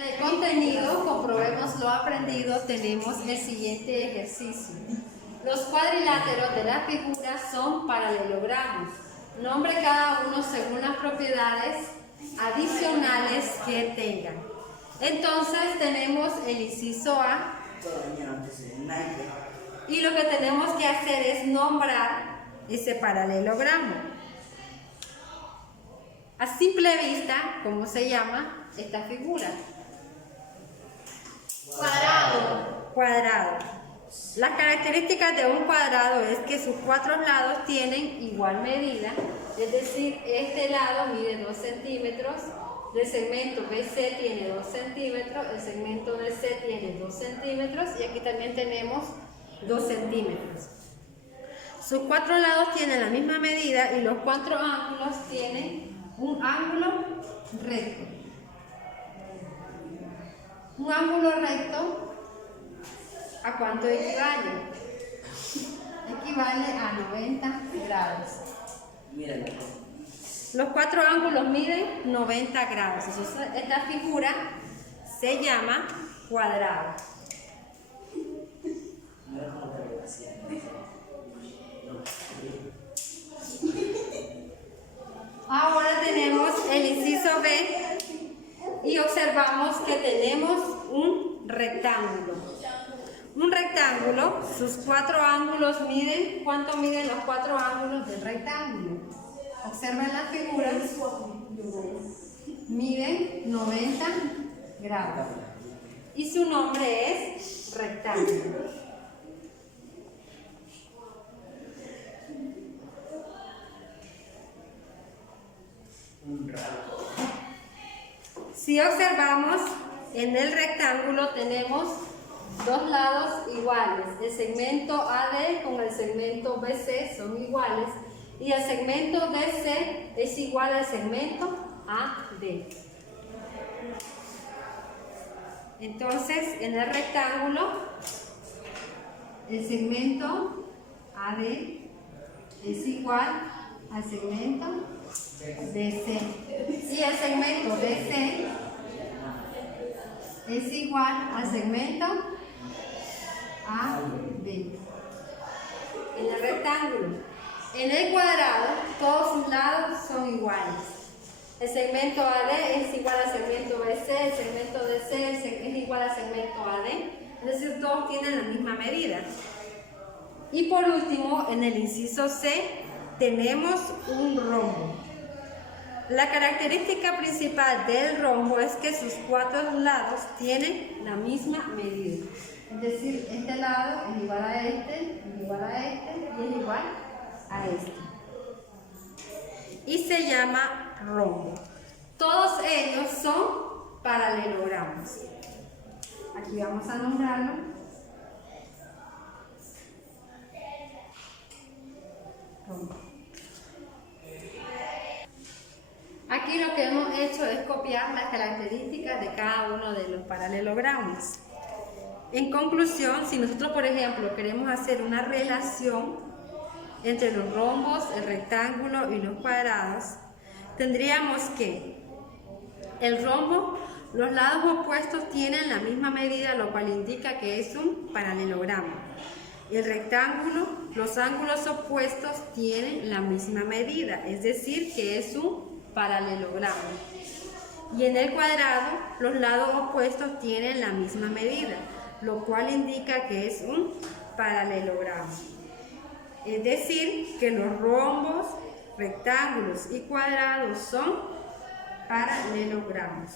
En el contenido, comprobemos lo aprendido, tenemos el siguiente ejercicio. Los cuadriláteros de la figura son paralelogramos. Nombre cada uno según las propiedades adicionales que tengan. Entonces tenemos el inciso A y lo que tenemos que hacer es nombrar ese paralelogramo. A simple vista, ¿cómo se llama esta figura? Cuadrado. Cuadrado. Las características de un cuadrado es que sus cuatro lados tienen igual medida, es decir, este lado mide 2 centímetros, el segmento BC tiene 2 centímetros, el segmento DC tiene 2 centímetros y aquí también tenemos 2 centímetros. Sus cuatro lados tienen la misma medida y los cuatro ángulos tienen un ángulo recto. Un ángulo recto, ¿a cuánto equivale? Equivale a 90 grados. Los cuatro ángulos miden 90 grados. Entonces, esta figura se llama cuadrado. Ahora tenemos el inciso B y observamos que tenemos un rectángulo. Un rectángulo, sus cuatro ángulos miden, ¿cuánto miden los cuatro ángulos del rectángulo? Observen las figuras, miden 90 grados y su nombre es rectángulo. Si observamos, en el rectángulo tenemos dos lados iguales. El segmento AD con el segmento BC son iguales y el segmento DC es igual al segmento AD. Entonces, en el rectángulo, el segmento AD es igual al segmento DC y el segmento DC es igual al segmento AB. En el rectángulo. En el cuadrado, todos sus lados son iguales. El segmento AD es igual al segmento BC, el segmento DC es igual al segmento AD, es decir, todos tienen la misma medida. Y por último, en el inciso C, tenemos un rombo. La característica principal del rombo es que sus cuatro lados tienen la misma medida. Es decir, este lado es igual a este, es igual a este y es igual a este. Y se llama rombo. Todos ellos son paralelogramos. Aquí vamos a nombrarlo. Rombo. Aquí lo que hemos hecho es copiar las características de cada uno de los paralelogramos. En conclusión, si nosotros, por ejemplo, queremos hacer una relación entre los rombos, el rectángulo y los cuadrados, tendríamos que el rombo, los lados opuestos tienen la misma medida, lo cual indica que es un paralelogramo. El rectángulo, los ángulos opuestos tienen la misma medida, es decir, que es un paralelogramo. Y en el cuadrado, los lados opuestos tienen la misma medida, lo cual indica que es un paralelogramo. Es decir, que los rombos, rectángulos y cuadrados son paralelogramos.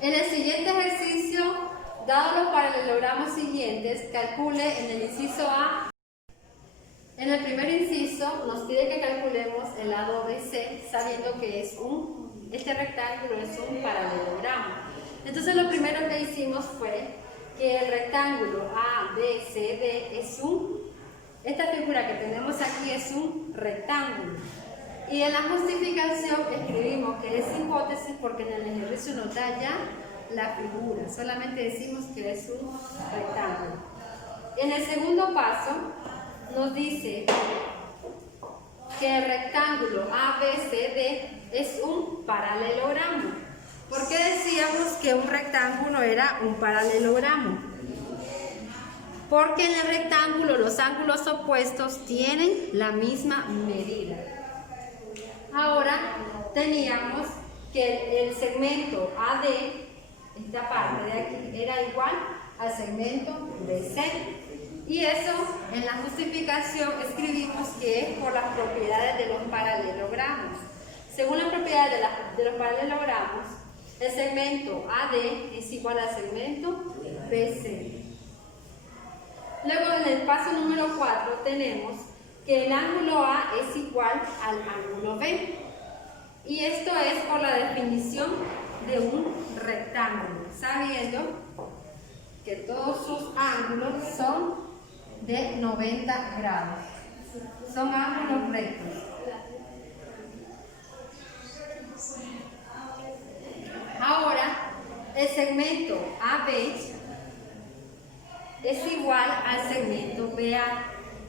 En el siguiente ejercicio, dados los paralelogramos siguientes, calcule en el inciso A. En el primer inciso nos pide que calculemos el lado BC, sabiendo que este rectángulo es un paralelogramo. Entonces lo primero que hicimos fue que el rectángulo ABCD esta figura que tenemos aquí es un rectángulo. Y en la justificación escribimos que es hipótesis porque en el ejercicio nos da ya la figura. Solamente decimos que es un rectángulo. En el segundo paso nos dice que el rectángulo ABCD es un paralelogramo. ¿Por qué decíamos que un rectángulo era un paralelogramo? Porque en el rectángulo los ángulos opuestos tienen la misma medida. Ahora teníamos que el segmento AD, esta parte de aquí, era igual al segmento BC. Y eso en la justificación escribimos que es por las propiedades de los paralelogramos. Según las propiedades de los paralelogramos, el segmento AD es igual al segmento BC. Luego en el paso número 4 tenemos que el ángulo A es igual al ángulo B. Y esto es por la definición de un rectángulo, sabiendo que todos sus ángulos son de 90 grados. Son ángulos rectos. Ahora, el segmento AB es igual al segmento BA.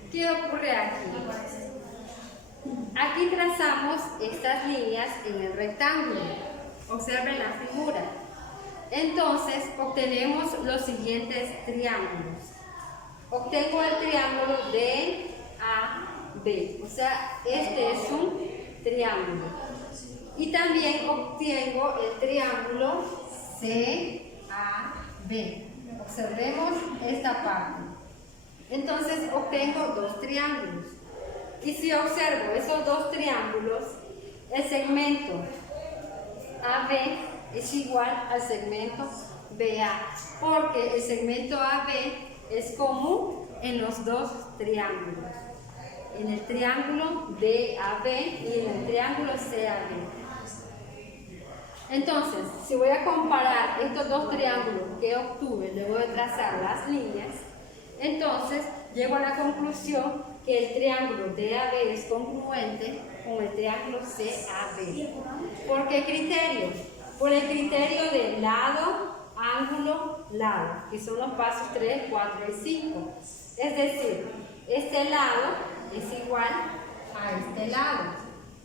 ¿Qué ocurre aquí? Aquí trazamos estas líneas en el rectángulo. Observen la figura. Entonces, obtenemos los siguientes triángulos. Obtengo el triángulo DAB, o sea, este es un triángulo. Y también obtengo el triángulo CAB. Observemos esta parte. Entonces, obtengo dos triángulos. Y si observo esos dos triángulos, el segmento AB es igual al segmento BA, porque el segmento AB es común en los dos triángulos, en el triángulo DAB y en el triángulo CAB. Entonces, si voy a comparar estos dos triángulos que obtuve luego de trazar las líneas, entonces llego a la conclusión que el triángulo DAB es congruente con el triángulo CAB. ¿Por qué criterio? Por el criterio de lado, ángulo, lado, que son los pasos 3, 4 y 5. Es decir, este lado es igual a este lado,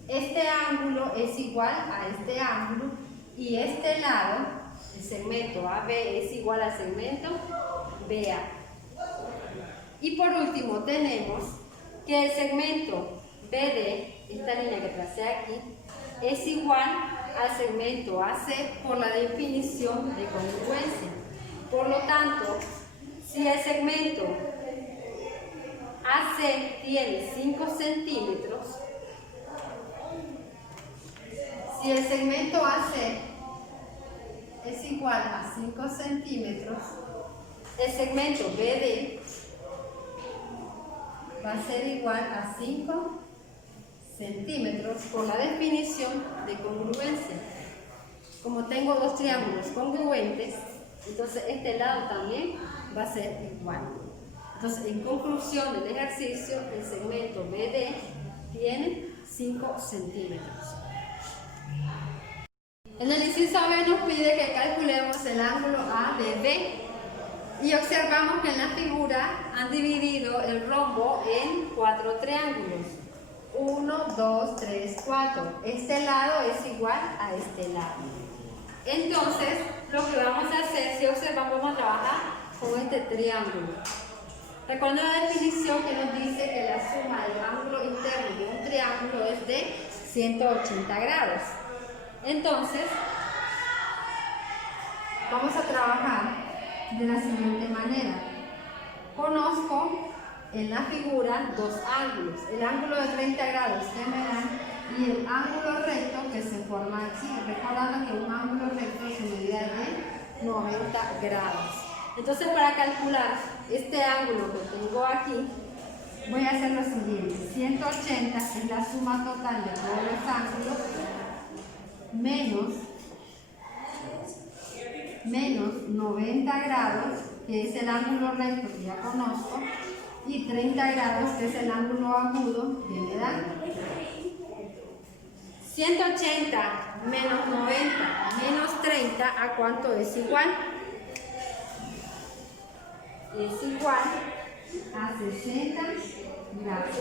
este ángulo es igual a este ángulo y este lado, el segmento AB, es igual al segmento BA. Y por último tenemos que el segmento BD, esta línea que tracé aquí, es igual al segmento AC por la definición de congruencia. Por lo tanto, si el segmento AC tiene 5 centímetros, si el segmento AC es igual a 5 centímetros, el segmento BD va a ser igual a 5 centímetros por la definición de congruencia. Como tengo dos triángulos congruentes, entonces este lado también va a ser igual. Entonces, en conclusión del ejercicio, el segmento BD tiene 5 centímetros. En el inciso B nos pide que calculemos el ángulo ADB. Y observamos que en la figura han dividido el rombo en 4 triángulos. 1, 2, 3, 4. Este lado es igual a este lado. Entonces, lo que vamos a hacer, si observamos, vamos a trabajar con este triángulo. Recuerden la definición que nos dice que la suma del ángulo interno de un triángulo es de 180 grados. Entonces, vamos a trabajar de la siguiente manera. Conozco en la figura dos ángulos, el ángulo de 30 grados que me dan y el ángulo recto que se forma aquí, recordando que un ángulo recto se medida de 90 grados. Entonces, para calcular este ángulo que tengo aquí, voy a hacer lo siguiente: 180 es la suma total de todos los ángulos menos 90 grados, que es el ángulo recto que ya conozco, y 30 grados, que es el ángulo agudo que me dan. 180 menos 90 menos 30, ¿a cuánto es igual? Es igual a 60 grados.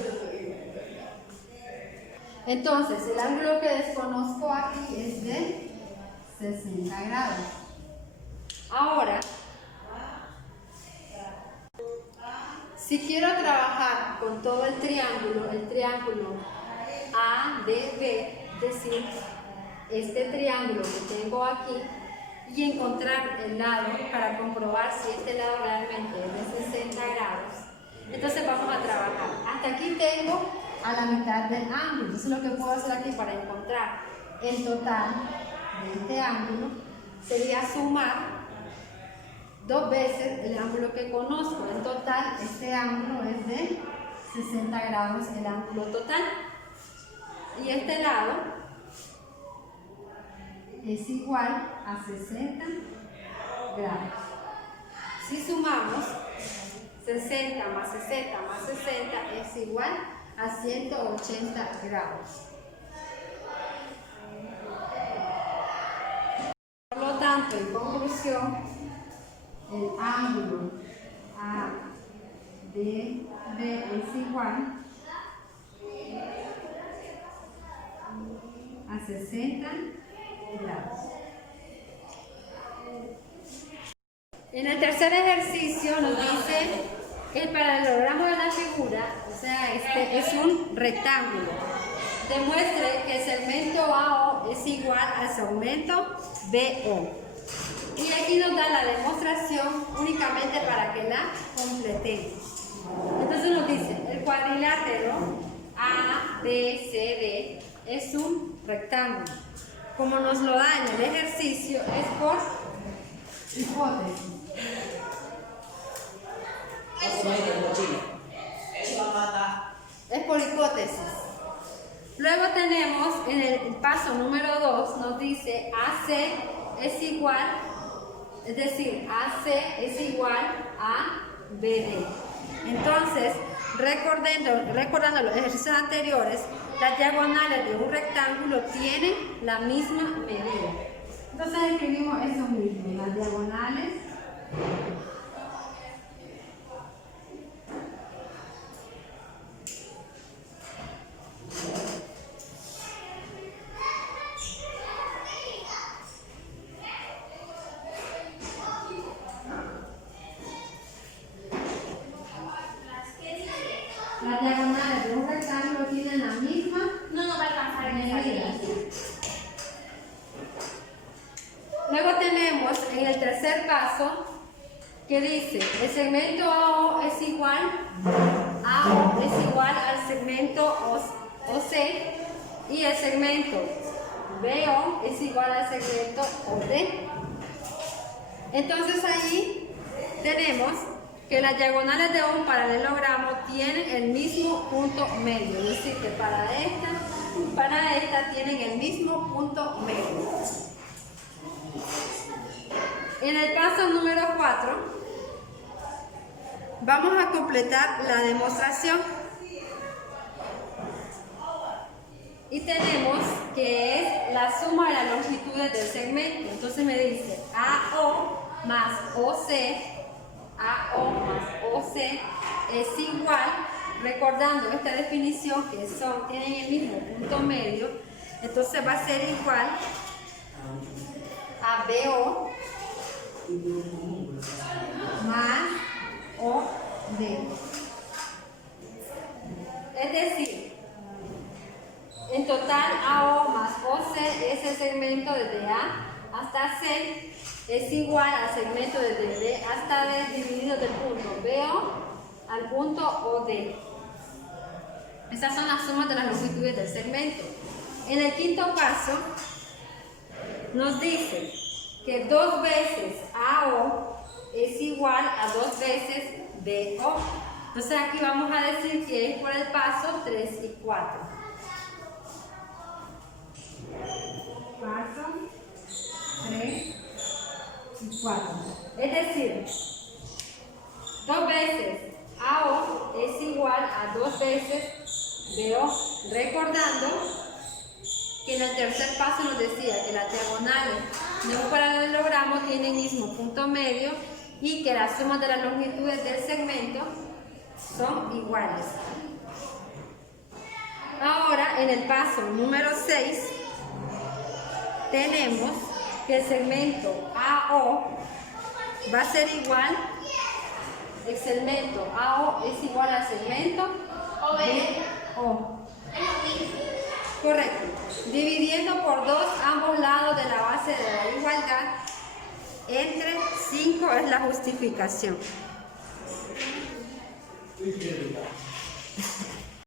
Entonces, el ángulo que desconozco aquí es de 60 grados. Ahora, si quiero trabajar con todo el triángulo ADB, es decir, este triángulo que tengo aquí, y encontrar el lado para comprobar si este lado realmente es de 60 grados, entonces vamos a trabajar. Hasta aquí tengo a la mitad del ángulo. Entonces lo que puedo hacer aquí para encontrar el total de este ángulo sería sumar 2 veces el ángulo que conozco. En total, este ángulo es de 60 grados, el ángulo total. Y este lado es igual a 60 grados. Si sumamos 60 más 60 más 60 es igual a 180 grados. Por lo tanto, en conclusión, el ángulo ADB es igual a 60 grados. En el tercer ejercicio nos dice que el paralelogramo de la figura, o sea, este es un rectángulo. Demuestre que el segmento AO es igual al segmento BO. Y aquí nos da la demostración únicamente para que la completemos. Entonces nos dice, el cuadrilátero ABCD es un rectángulo. Como nos lo da en el ejercicio, es por hipótesis. Es por hipótesis. Luego tenemos en el paso número 2, nos dice AC es igual, es decir, AC es igual a BD. Entonces, recordando los ejercicios anteriores, las diagonales de un rectángulo tienen la misma medida. Entonces escribimos eso mismo, las diagonales de un rectángulo tienen la misma No va a alcanzar en esa medida. línea. Luego tenemos en el tercer paso que dice el segmento AO es igual al segmento OC y el segmento BO es igual al segmento OD. Entonces ahí tenemos que las diagonales de un paralelogramo tienen el mismo punto medio, es decir, que para esta tienen el mismo punto medio. En el paso número 4 vamos a completar la demostración y tenemos que es la suma de las longitudes del segmento. Entonces me dice AO más OC es igual, recordando esta definición que tienen el mismo punto medio, entonces va a ser igual a BO más OD. Es decir, en total AO más OC es el segmento desde A hasta C, es igual al segmento desde B hasta D dividido del punto BO al punto OD. Estas son las sumas de las longitudes del segmento. En el quinto paso nos dice que 2 veces AO es igual a 2 veces BO. Entonces aquí vamos a decir que es por el paso 3 y 4. Paso 3 y 4. Es decir, 2 veces AO es igual a 2 veces BO. Recordando que en el tercer paso nos decía que las diagonales de un paralelogramo tienen el mismo punto medio y que las sumas de las longitudes del segmento son iguales. Ahora, en el paso número 6, tenemos que el segmento AO va a ser igual, el segmento AO es igual al segmento BO. Correcto. Dividiendo por 2 ambos lados de la base de la igualdad, entre 5 es la justificación.